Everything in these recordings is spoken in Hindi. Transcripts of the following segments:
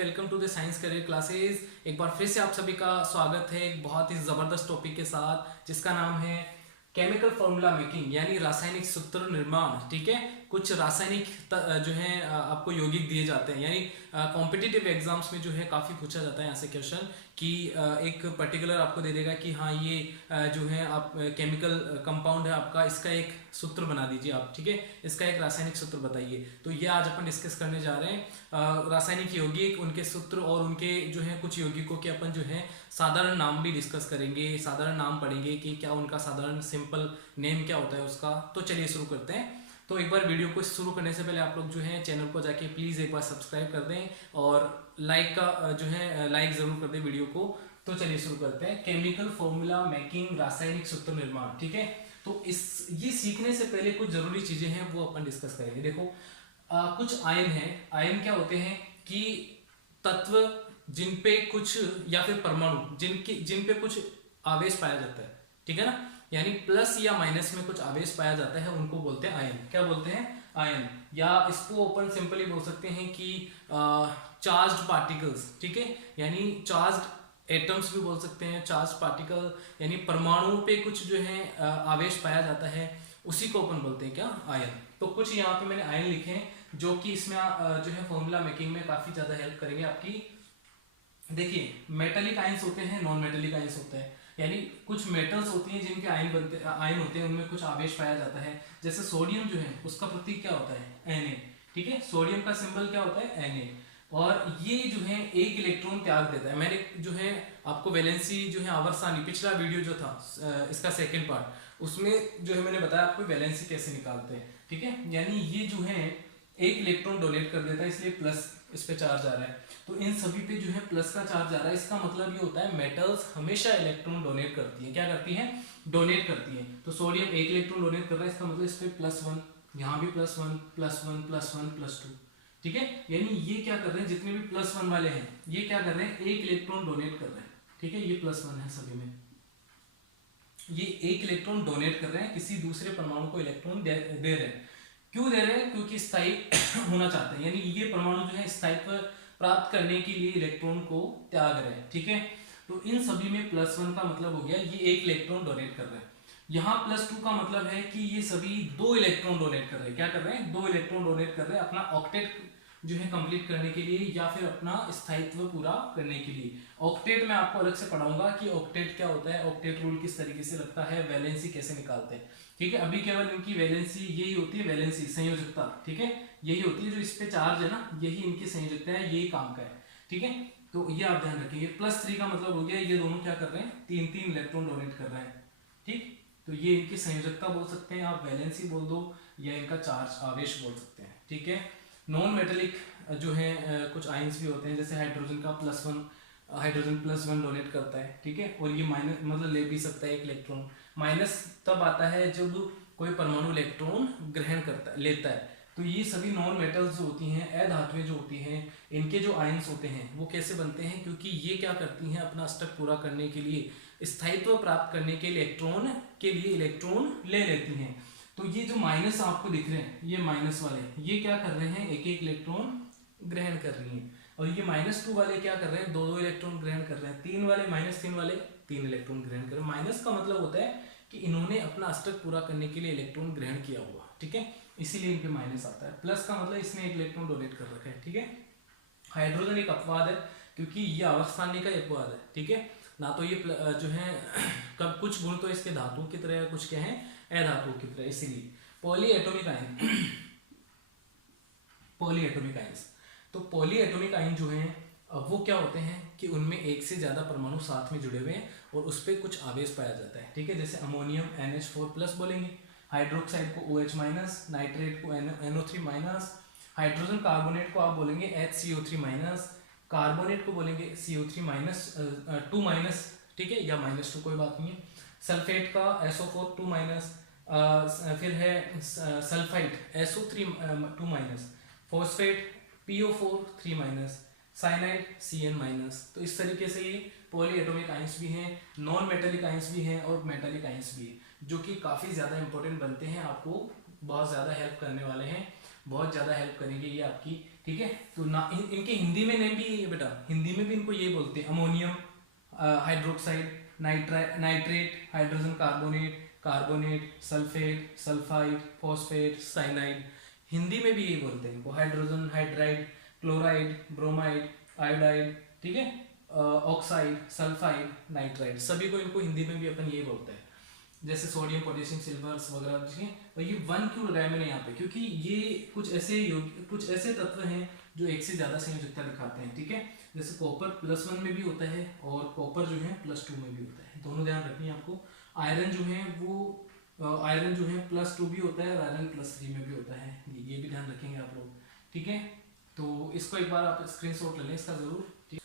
Welcome to the science career classes. एक बार फिर से आप सभी का स्वागत है एक बहुत ही ज़बरदस्त टॉपिक के साथ जिसका नाम है केमिकल फॉर्मूला मेकिंग, यानी रासायनिक सूत्र निर्माण। ठीक है, कुछ रासायनिक जो है आपको यौगिक दिए जाते हैं, यानी कॉम्पिटिटिव एग्जाम्स में जो है काफ़ी पूछा जाता है यहाँ से क्वेश्चन कि एक पर्टिकुलर आपको दे देगा कि हाँ ये जो है आप केमिकल कंपाउंड है आपका, इसका एक सूत्र बना दीजिए आप। ठीक है, इसका एक रासायनिक सूत्र बताइए। तो ये आज अपन डिस्कस करने जा रहे हैं रासायनिक यौगिक, उनके सूत्र और उनके जो है कुछ यौगिकों के अपन जो है साधारण नाम भी डिस्कस करेंगे, साधारण नाम पढ़ेंगे कि क्या उनका साधारण सिंपल नेम क्या होता है उसका। तो चलिए शुरू करते हैं। तो एक बार वीडियो को शुरू करने से पहले आप लोग जो है चैनल को जाके प्लीज़ एक बार सब्सक्राइब कर दें और लाइक का जो है लाइक ज़रूर कर दें वीडियो को। तो चलिए शुरू करते हैं। केमिकल फॉर्मूला मेकिंग, रासायनिक सूत्र निर्माण। ठीक है, तो ये सीखने से पहले कुछ ज़रूरी चीज़ें हैं वो अपन डिस्कस करेंगे। देखो कुछ आयन हैं। आयन क्या होते हैं कि तत्व जिन पे कुछ या फिर परमाणु जिन पे कुछ आवेश पाया जाता है। ठीक है ना, यानी प्लस या माइनस में कुछ आवेश पाया जाता है, उनको बोलते हैं आयन। क्या बोलते हैं? आयन। या इसको अपन सिंपली बोल सकते हैं कि चार्ज्ड पार्टिकल्स। ठीक है, यानी चार्ज्ड एटम्स भी बोल सकते हैं, चार्ज पार्टिकल, यानी परमाणु पे कुछ जो है आवेश पाया जाता है, उसी को अपन बोलते हैं क्या? आयन। तो कुछ यहाँ पे मैंने आयन लिखे हैं जो कि इसमें जो है फॉर्मूला मेकिंग में काफी ज्यादा हेल्प करेंगे आपकी। देखिए, मेटेलिक आयंस होते हैं, नॉन मेटेलिक आयंस होते हैं, यानी कुछ मेटल्स होती हैं जिनके आयन होते हैं, उनमें कुछ आवेश पाया जाता है। जैसे सोडियम जो है उसका प्रतीक क्या होता है? Na। ठीक है, सोडियम का सिंबल क्या होता है? Na। और ये जो है एक इलेक्ट्रॉन त्याग देता है। मैंने जो है आपको वैलेंसी जो है आवर्त सारणी, पिछला वीडियो जो था इसका सेकंड पार्ट, उसमें जो है मैंने बताया आपको वैलेंसी कैसे निकालते हैं। ठीक है, यानी ये जो है एक इलेक्ट्रॉन डोनेट कर देता है, इसलिए प्लस इस पे चार्ज आ रहा है। तो इन सभी पे जो है प्लस का चार्ज आ रहा है। इसका मतलब ये होता है मेटल्स हमेशा इलेक्ट्रॉन डोनेट करती हैं। क्या करती हैं? डोनेट करती हैं। तो सोडियम एक इलेक्ट्रॉन डोनेट कर रहा है, इसका मतलब इस पे +1, यहाँ भी +1 +1 +1 +2। ठीक है, यानी ये क्या कर रहे हैं, जितने भी +1 वाले हैं ये क्या कर रहे हैं? एक इलेक्ट्रॉन डोनेट कर रहे हैं। ठीक है, ये +1 है सभी में, ये एक इलेक्ट्रॉन डोनेट कर रहे हैं, किसी दूसरे परमाणु को इलेक्ट्रॉन दे रहे हैं। क्यों दे रहे हैं? क्योंकि स्थायी होना चाहते हैं, यानी ये परमाणु जो है स्थायित्व प्राप्त करने के लिए इलेक्ट्रॉन को त्याग रहे हैं। ठीक है, तो इन सभी में +1 का मतलब हो गया ये एक इलेक्ट्रॉन डोनेट कर रहे हैं। यहाँ +2 का मतलब है कि ये सभी 2 इलेक्ट्रॉन डोनेट कर रहे हैं। क्या कर रहे हैं? 2 इलेक्ट्रॉन डोनेट कर रहे हैं अपना ऑक्टेट जो है कंप्लीट करने के लिए, या फिर अपना स्थायित्व पूरा करने के लिए। ऑक्टेट में आपको अलग से पढ़ाऊंगा कि ऑक्टेट क्या होता है, ऑक्टेट रूल किस तरीके से लगता है, वैलेंसी कैसे निकालते हैं। ठीक है, अभी केवल इनकी वैलेंसी यही होती है, वैलेंसी संयोजकता। ठीक है, यही होती है, जो इस पे चार्ज है ना, यही इनकी संयोजकता है, यही काम का है। ठीक है, तो ये आप ध्यान रखिए। +3 का मतलब हो गया ये दोनों क्या कर रहे हैं? 3-3 इलेक्ट्रॉन डोनेट कर रहे हैं। ठीक, तो ये इनकी संयोजकता बोल सकते हैं, आप वैलेंसी बोल दो या इनका चार्ज आवेश बोल सकते हैं। ठीक है, नॉन मेटेलिक जो है कुछ आयंस भी होते हैं, जैसे हाइड्रोजन का हाइड्रोजन +1 डोनेट करता है। ठीक है, और ये माइनस मतलब ले भी सकता है एक इलेक्ट्रॉन। माइनस तब आता है जब कोई परमाणु इलेक्ट्रॉन ग्रहण लेता है। तो ये सभी नॉन मेटल्स जो होती हैं, अधातुएं जो होती हैं, इनके जो आयंस होते हैं वो कैसे बनते हैं? क्योंकि ये क्या करती हैं, अपना अष्टक पूरा करने के लिए, स्थायित्व प्राप्त करने के लिए इलेक्ट्रॉन ले लेती हैं। तो ये जो माइनस आपको दिख रहे हैं, ये माइनस वाले, ये क्या कर रहे हैं? एक एक इलेक्ट्रॉन ग्रहण कर रही हैं। और ये -2 वाले क्या कर रहे हैं? 2-2 इलेक्ट्रॉन ग्रहण कर रहे हैं। 3 वाले -3 वाले 3 इलेक्ट्रॉन ग्रहण कर रहे हैं। माइनस का मतलब होता है कि इन्होंने अपना अष्टक पूरा करने के लिए इलेक्ट्रॉन ग्रहण किया हुआ। ठीक है, इसीलिए इनके माइनस आता है। प्लस का मतलब इसने एक इलेक्ट्रॉन डोनेट कर रखा है। ठीक है, हाइड्रोजन एक अपवाद है, क्योंकि ये आवर्त सारणी का अपवाद है। ठीक है ना, तो ये जो है कब कुछ गुण तो इसके धातुओं की तरह, कुछ क्या है अधातुओं की तरह, इसीलिए। Polyatomic ion polyatomic ions. तो पॉलीएटॉमिक आयन जो हैं वो क्या होते हैं कि उनमें एक से ज्यादा परमाणु साथ में जुड़े हुए हैं और उस पर कुछ आवेश पाया जाता है। ठीक है, जैसे अमोनियम NH4+ बोलेंगे, हाइड्रोक्साइड को OH-, नाइट्रेट को NO3-, हाइड्रोजन कार्बोनेट को आप बोलेंगे HCO3-, कार्बोनेट को बोलेंगे CO3-, 2-। ठीक है, या -2 कोई बात नहीं है। सल्फेट का SO4 2-, फिर है sulphide SO3 2-, phosphate PO4 3-, cyanide CN-। तो इस तरीके से ये पॉलीएटॉमिक आयंस भी हैं, नॉन मेटेलिक आयंस भी हैं और मेटेलिक आयंस भी हैं, जो कि काफ़ी ज़्यादा इंपॉर्टेंट बनते हैं, आपको बहुत ज़्यादा हेल्प करने वाले हैं, बहुत ज़्यादा हेल्प करेंगे ये आपकी। ठीक है। तो ना इनके हिंदी में नेम भी यही है बेटा, हिंदी में भी इनको ये बोलते हैं, ammonium hydroxide, nitrate, hydrogen carbonate, carbonate, sulphate, sulphide, phosphate, cyanide. Hindi में भी यही बोलते हैं इनको, hydrogen, hydride, chloride, bromide, iodide, ठीक है, ऑक्साइड, सल्फाइड, नाइट्राइड, सभी को इनको हिंदी में भी अपन ये बोलते हैं। जैसे सोडियम, पोटेशियम, सिल्वर वगैरह, ठीक है। और ये 1 क्यों लगाया मैंने यहाँ पे, क्योंकि ये कुछ ऐसे तत्व हैं जो एक से ज्यादा संयोजकता दिखाते हैं, ठीक है। जैसे कॉपर +1 में भी होता है और कॉपर जो है +2 में भी होता है, दोनों ध्यान रखनी है आपको। आयरन जो है वो +2 भी होता है और आयरन +3 में भी होता है, ये भी ध्यान रखेंगे आप लोग, ठीक है। तो इसको एक बार आप स्क्रीनशॉट ले लें इसका जरूर, ठीक।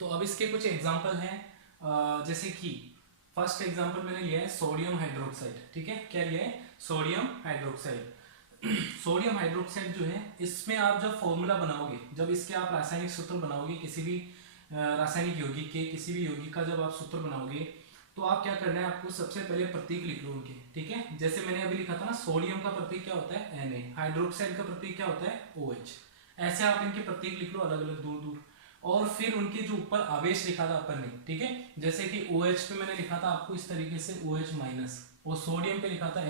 तो अब इसके कुछ एग्जाम्पल हैं, जैसे कि फर्स्ट एग्जाम्पल मैंने लिया है सोडियम हाइड्रोक्साइड, ठीक है। क्या लिया है, सोडियम हाइड्रोक्साइड। सोडियम हाइड्रोक्साइड जो है, इसमें आप जब फॉर्मूला बनाओगे, जब इसके आप रासायनिक सूत्र बनाओगे, किसी भी रासायनिक यौगिक के, किसी भी यौगिक का जब आप सूत्र बनाओगे, तो आप क्या करना है, आपको सबसे पहले प्रतीक लिख लो उनके, ठीक है। जैसे मैंने अभी लिखा था ना, सोडियम का प्रतीक क्या होता है, Na, हाइड्रोक्साइड का प्रतीक क्या होता है, OH। ऐसे आप इनके प्रतीक लिख लो अलग अलग दूर दूर, और फिर उनके जो ऊपर आवेश लिखा था अपन ने, ठीक है। जैसे कि OH पे मैंने लिखा था आपको इस तरीके से OH-, और सोडियम पे लिखा था Na+,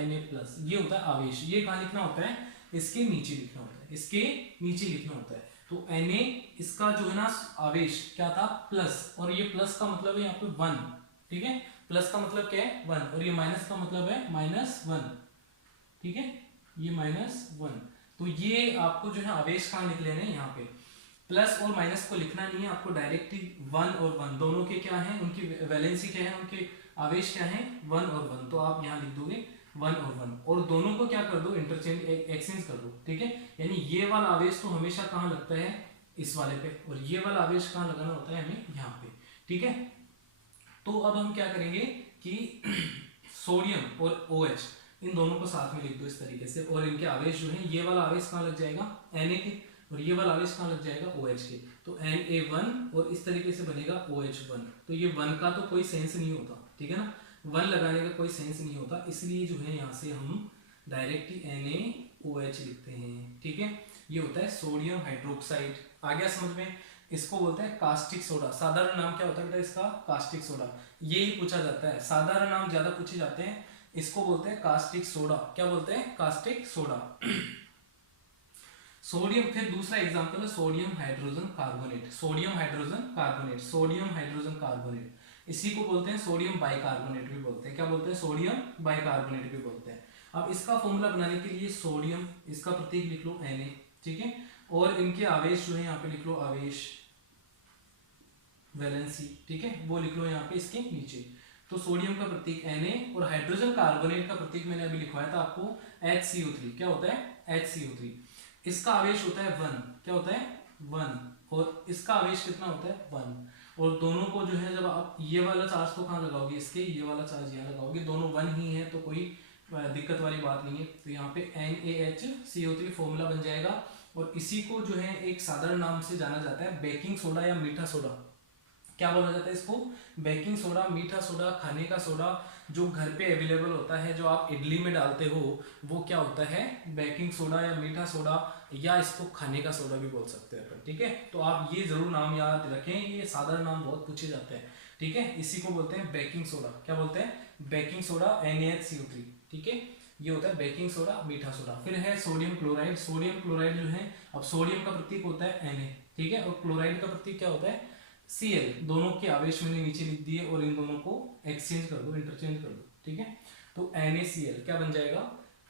ये होता है आवेश। ये कहाँ लिखना होता है, इसके नीचे लिखना होता है, इसके नीचे लिखना होता है। तो Na इसका जो है ना आवेश क्या था, प्लस, और ये प्लस का मतलब है यहाँ पे 1, ठीक है। प्लस का मतलब क्या है 1, और ये माइनस का मतलब है -1, ठीक है, ये -1। तो ये आपको जो है आवेश कहाँ लिख लेना है, यहाँ पे। प्लस और माइनस को लिखना नहीं है आपको, डायरेक्टली 1 और 1 दोनों के क्या है, उनकी वैलेंसी क्या है, उनके आवेश क्या है, 1 और 1। तो आप यहाँ लिख दोगे 1 और 1, और दोनों को क्या कर दो, इंटरचेंज, एक्सचेंज कर दो, ठीक है। यानी ये वाला आवेश तो हमेशा कहाँ लगता है, इस वाले पे, और ये वाला आवेश कहाँ लगाना होता है हमें, यहाँ पे, ठीक है। तो अब हम क्या करेंगे कि सोडियम और OH इन दोनों को साथ में लिख दो इस तरीके से, और इनके आवेश जो है, ये वाला आवेश कहाँ लग जाएगा, Na के, और ये वाला आवेश कहाँ लग जाएगा, OH के। तो Na1 और इस तरीके से बनेगा OH1। तो ये 1 का तो कोई सेंस नहीं होता, ठीक है ना, 1 लगाने का कोई सेंस नहीं होता, इसलिए जो है यहाँ से हम डायरेक्टली NaOH लिखते हैं, ठीक है। ये होता है सोडियम हाइड्रोक्साइड। आ गया समझ में। इसको बोलते हैं कास्टिक सोडा। साधारण नाम क्या होता है बेटा इसका, कास्टिक सोडा। ये ही पूछा जाता है, साधारण नाम ज्यादा पूछे जाते हैं। इसको बोलते हैं कास्टिक सोडा। क्या बोलते हैं, कास्टिक सोडा। सोडियम, फिर दूसरा एग्जांपल है sodium hydrogen carbonate. Sodium hydrogen carbonate, sodium hydrogen carbonate, इसी को बोलते हैं सोडियम बाइकार्बोनेट भी बोलते हैं। क्या बोलते हैं, सोडियम बाइकार्बोनेट भी बोलते हैं। अब इसका फॉर्मूला बनाने के लिए सोडियम, इसका प्रतीक लिख लो Na, ठीक है, और इनके आवेश जो है यहाँ पे लिख लो आवेश, वैलेंसी, ठीक है, वो लिख लो यहाँ पे इसके नीचे। तो सोडियम का प्रतीक Na, और हाइड्रोजन कार्बोनेट का प्रतीक मैंने अभी लिखवाया था आपको HCO3। क्या होता है, HCO3। इसका आवेश होता है 1। क्या होता है, 1, और इसका आवेश कितना होता है, 1। और दोनों को जो है, जब आप ये वाला चार्ज तो कहाँ लगाओगे, इसके, ये वाला चार्ज यहाँ लगाओगे, दोनों 1 ही है, तो कोई दिक्कत वाली बात नहीं है। तो यहाँ पे NaHCO3 फॉर्मूला बन जाएगा, और इसी को जो है एक साधारण नाम से जाना जाता है, बेकिंग सोडा या मीठा सोडा। क्या बोला जाता है इसको, बेकिंग सोडा, मीठा सोडा, खाने का सोडा, जो घर पे अवेलेबल होता है, जो आप इडली में डालते हो, वो क्या होता है, बेकिंग सोडा या मीठा सोडा, या इसको खाने का सोडा भी बोल सकते हैं अपन, ठीक है। तो आप ये जरूर नाम याद रखें, ये साधारण नाम बहुत पूछे जाते हैं, ठीक है। इसी को बोलते हैं बेकिंग सोडा। क्या बोलते हैं, बेकिंग सोडा, NaHCO3, ठीक है, ये होता है बेकिंग सोडा, मीठा सोडा। फिर है सोडियम क्लोराइड। सोडियम क्लोराइड जो है, अब सोडियम का प्रतीक होता है Na, ठीक है, और क्लोराइड का प्रतीक क्या होता है, Cl। दोनों के आवेश मैंने नीचे लिख दिए, और इन दोनों को एक्सचेंज कर दो, इंटरचेंज कर दो, ठीक है। तो NaCl क्या बन जाएगा,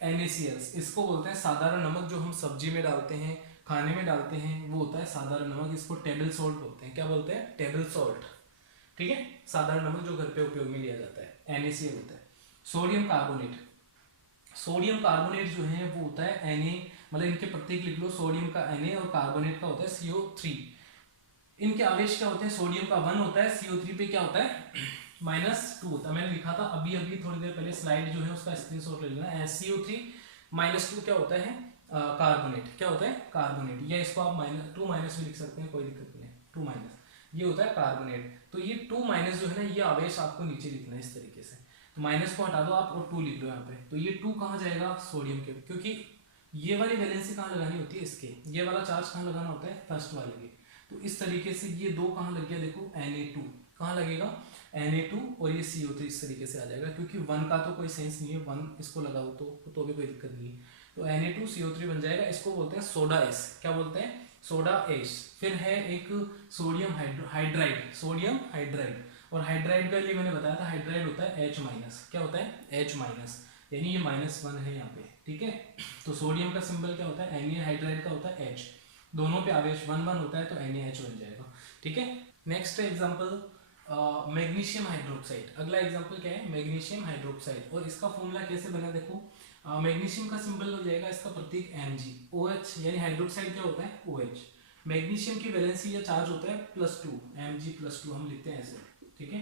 NaCl। इसको बोलते हैं साधारण नमक, जो हम सब्जी में डालते हैं, खाने में डालते हैं, वो होता है साधारण नमक। इसको टेबल सॉल्ट बोलते हैं। क्या बोलते हैं, टेबल सॉल्ट, ठीक है, साधारण नमक जो घर पे उपयोग में लिया जाता है, NaCl होता है। Sodium carbonate. सोडियम कार्बोनेट जो है वो होता है Na, मतलब इनके प्रतीक लिख लो, सोडियम का Na और कार्बोनेट का होता है CO3। इनके आवेश क्या होते हैं, सोडियम का 1 होता है, CO3 पे क्या होता है -2 होता है। मैंने लिखा था अभी थोड़ी देर पहले, स्लाइड जो है उसका स्क्रीनशॉट ले लेना। CO3 -2 क्या होता है, कार्बोनेट। क्या होता है, कार्बोनेट, या इसको आप -2- भी लिख सकते हैं, कोई दिक्कत नहीं है, 2-, ये होता है कार्बोनेट। तो ये 2- जो है ना, ये आवेश आपको नीचे लिखना है इस तरीके से। तो माइनस को हटा दो आप, और 2 लिख लो यहाँ पे। तो ये 2 कहाँ जाएगा, सोडियम के, क्योंकि ये वाली वैलेंसी कहाँ लगानी होती है, इसके ये वाला चार्ज कहाँ लगाना होता है, फर्स्ट वाले के। तो इस तरीके से ये दो कहाँ लग गया, देखो Na2 कहाँ लगेगा, Na2, और ये CO3 इस तरीके से आ जाएगा, क्योंकि 1 का तो कोई सेंस नहीं है, 1 इसको लगाओ तो भी कोई दिक्कत नहीं है। तो Na2CO3 बन जाएगा, इसको बोलते हैं सोडा एस। क्या बोलते हैं, सोडा एस। फिर है एक सोडियम हाइड्राइड, सोडियम हाइड्राइड, और हाइड्राइड का लिए मैंने बताया था, हाइड्राइड होता है H-, क्या होता है, H-, यानी ये -1 है यहाँ पे, ठीक है। तो सोडियम का सिंबल क्या होता है, Na, हाइड्राइड का होता है H, दोनों पे आवेश 1 होता है तो NaH बन जाएगा, ठीक है। Next example magnesium hydroxide. अगला एग्जांपल क्या है, मैग्नीशियम हाइड्रोक्साइड, और इसका फॉर्मूला कैसे बना, देखो मैग्नीशियम का सिंबल हो जाएगा इसका प्रतीक Mg, OH यानी हाइड्रोक्साइड क्या होता है, OH। मैग्नीशियम की वैलेंसी या चार्ज होता है +2, Mg+2 हम लिखते हैं ऐसे, ठीक है।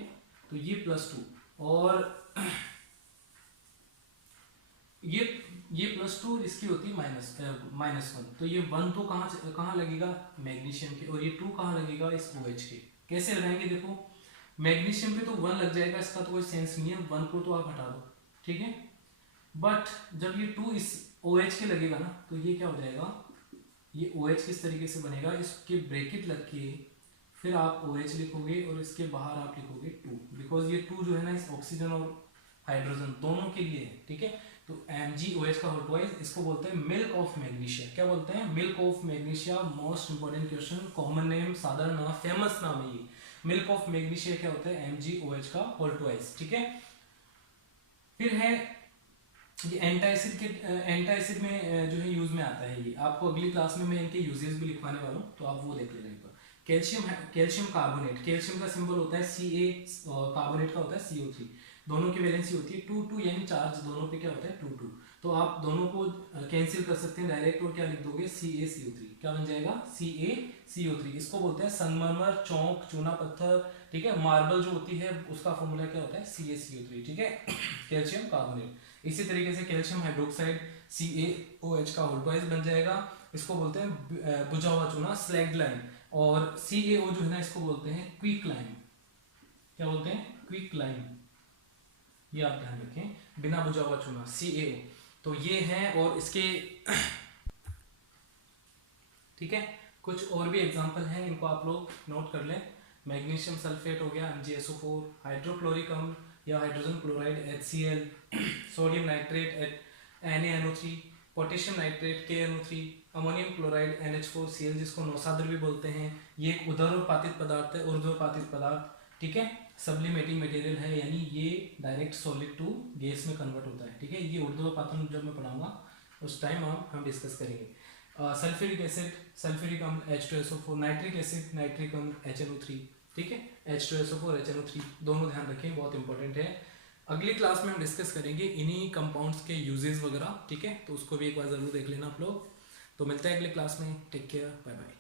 तो ये +2, और ये +2, इसकी होती है -1, तो ये 1 तो कहाँ लगेगा, मैग्नीशियम के, और ये 2 कहाँ लगेगा, इस OH के। कैसे लगाएंगे, देखो मैग्नीशियम पे तो 1 लग जाएगा, इसका तो कोई सेंस नहीं है, 1 को तो आप हटा दो, ठीक है। बट जब ये 2 इस OH के लगेगा ना, तो ये क्या हो जाएगा, ये OH किस तरीके से बनेगा, इसके ब्रैकेट लग के फिर आप OH लिखोगे और इसके बाहर आप लिखोगे 2, बिकॉज ये 2 जो है ना इस ऑक्सीजन और हाइड्रोजन दोनों के लिए है, ठीक है। तो MgOH का होल ट्वाइस, इसको बोलते हैं मिल्क ऑफ मैग्नीशिया। क्या बोलते हैं, milk of magnesia. Most important question, common name, साधारण नाम, फेमस नाम है ये। मिल्क ऑफ मैग्नीशिया क्या होता है, MgOH का होल ट्वाइस, ठीक है। फिर है ये एंटासिड के, एंटासिड में जो है यूज में आता है, ये आपको अगली क्लास में मैं इनके यूजेस भी लिखवाने वाला हूँ, तो आप वो देख लेना एक बार। कैल्शियम कार्बोनेट, कैल्शियम का सिंबल होता है Ca, कार्बोनेट का होता है CO3, दोनों की वैलेंसी होती है 2 यानी चार्ज दोनों पे क्या होता है 2, तो आप दोनों को कैंसिल कर सकते हैं डायरेक्ट, और क्या लिख दोगे, CaCO3, क्या बन जाएगा, CaCO3। इसको बोलते हैं संगमरमर, चौक, चूना पत्थर, ठीक है। मार्बल जो होती है उसका फॉर्मूला क्या होता है, CaCO3, ठीक है, कैल्शियम कार्बोनेट। इसी तरीके से कैल्शियम हाइड्रोक्साइड CaOH का होल ट्वाइस बन जाएगा, इसको बोलते हैं बुझा हुआ चूना, स्लैग्ड लाइम। और CaO जो है ना, इसको बोलते हैं क्विक लाइम। क्या बोलते हैं, क्विक लाइम, ये आप ध्यान रखें, बिना बुझा हुआ चूना, CaO। तो ये है, और इसके ठीक है, कुछ और भी एग्जांपल हैं, इनको आप लोग नोट कर लें। मैग्नीशियम सल्फेट हो गया, MgSO4, हाइड्रोक्लोरिक अम्ल या hydrogen chloride HCl, sodium nitrate NaNO3, potassium nitrate KNO3, ammonium chloride NH4Cl, जिसको नौसाद्र भी बोलते हैं। ये एक उदर्वपातित पदार्थ है, ऊर्ध्वपातित पदार्थ, ठीक है। सब्लिमेटिंग मटेरियल है, यानी ये डायरेक्ट सॉलिड टू गैस में कन्वर्ट होता है, ठीक है। ये ऊर्ध्वपातन जब मैं पढ़ाऊंगा उस टाइम हम डिस्कस करेंगे। सल्फ्यूरिक एसिड, सल्फ्यूरिक अम्ल H2SO4, नाइट्रिक एसिड, नाइट्रिक अम्ल HNO3, ठीक है। H2SO4 HNO3 दोनों ध्यान रखें, बहुत इंपॉर्टेंट है। अगली क्लास में हम डिस्कस करेंगे इन्हीं कंपाउंड्स के यूजेस वगैरह, ठीक है। तो उसको भी एक बार जरूर देख लेना आप लोग। तो मिलते हैं अगली क्लास में, टेक केयर, बाय बाय।